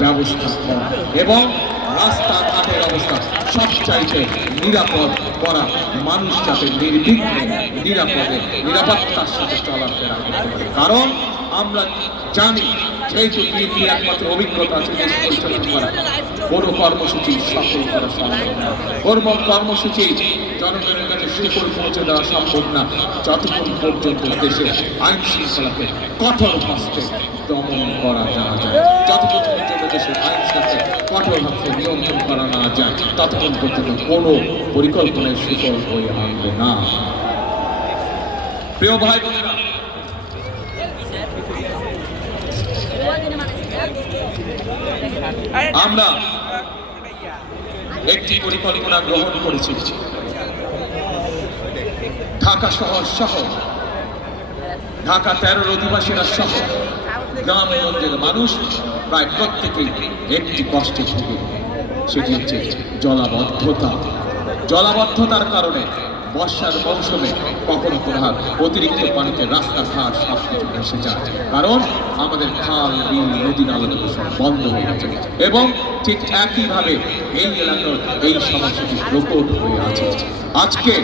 ব্যবস্থা করা এবং রাস্তাঘাটের অবস্থা সবচাইতে নিরাপদ করা, মানুষ যাতে নির্বিঘ্নে নিরাপদে নিরাপত্তার সাথে চলাফেরা করতে পারে। কারণ আমরা জানি যেহেতু বিএনপি একমাত্র অভিজ্ঞতা আছে দেশ পরিচালনা করা, কোনো কর্মসূচি সফল করা সম্ভব না, কোনো কর্মসূচি জনগণের কাছে সুফল পৌঁছে দেওয়া সম্ভব না যতক্ষণ পর্যন্ত দেশে আইন শৃঙ্খলাকে কঠোর হস্তে দমন করা না যায়, যতক্ষণ পর্যন্ত দেশের আইন শৃঙ্খলা কঠোর হস্তে নিয়ন্ত্রণ করা না যায় ততক্ষণ পর্যন্ত কোনো পরিকল্পনায় সুফল হয়ে আনবে না। প্রিয় ভাই বোনেরা, আমরা একটি পরিকল্পনা গ্রহণ করেছি। ঢাকা শহর সহ ঢাকা 13 অধিবাসীরা সহ গ্রামগঞ্জের মানুষ প্রায় প্রত্যেকেই একটি কষ্টে ভোগে, সেটি হচ্ছে জলাবদ্ধতার কারণে বর্ষার মৌসুমে কখনো কোথাও অতিরিক্ত পানিতে রাস্তাঘাট সবকিছু ভেসে যায়, কারণ আমাদের খাল বিল নদী নালাগুলো সব বন্ধ হয়ে গেছে এবং ঠিক একইভাবে এই এলাকার এই সমস্যাটি প্রকট হয়ে আছে। আজকে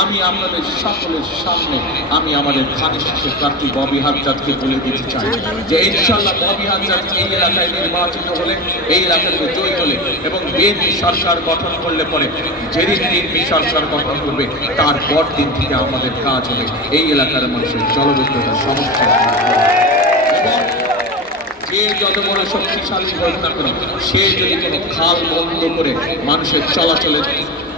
আমি আপনাদের সকলের সামনে আমি আমাদের ধানের শীষের প্রার্থী ববি হাজজাদকে বলে দিতে চাই যে ইনশাআল্লাহ ববি হাজজাদ এই এলাকায় নির্বাচিত হলে, এই এলাকাতে জয়ী হলে এবং বিএনপি সরকার গঠন করলে পরে যেদিন বিএনপি সরকার গঠন করবে তার পর দিন থেকে আমাদের কাজ হবে এই এলাকার মানুষের জলবদ্ধতার সমস্যা এবং যে যত বড় শক্তিশালী হোক না কেন সে যদি কোনো খাল বন্ধ করে মানুষের চলাচলের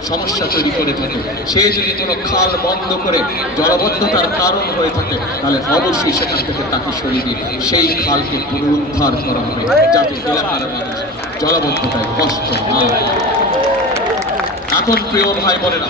সমস্যা তৈরি করে থাকে, সে যদি কোনো খাল বন্ধ করে জলবদ্ধতার কারণ হয়ে থাকে, তাহলে অবশ্যই সেখান থেকে তাকে সরিয়ে দিয়ে সেই খালকে পুনরুদ্ধার করা হবে যাতে এলাকার মানুষ জলবদ্ধতায় কষ্ট না। এখন প্রিয় ভাই বোনেরা,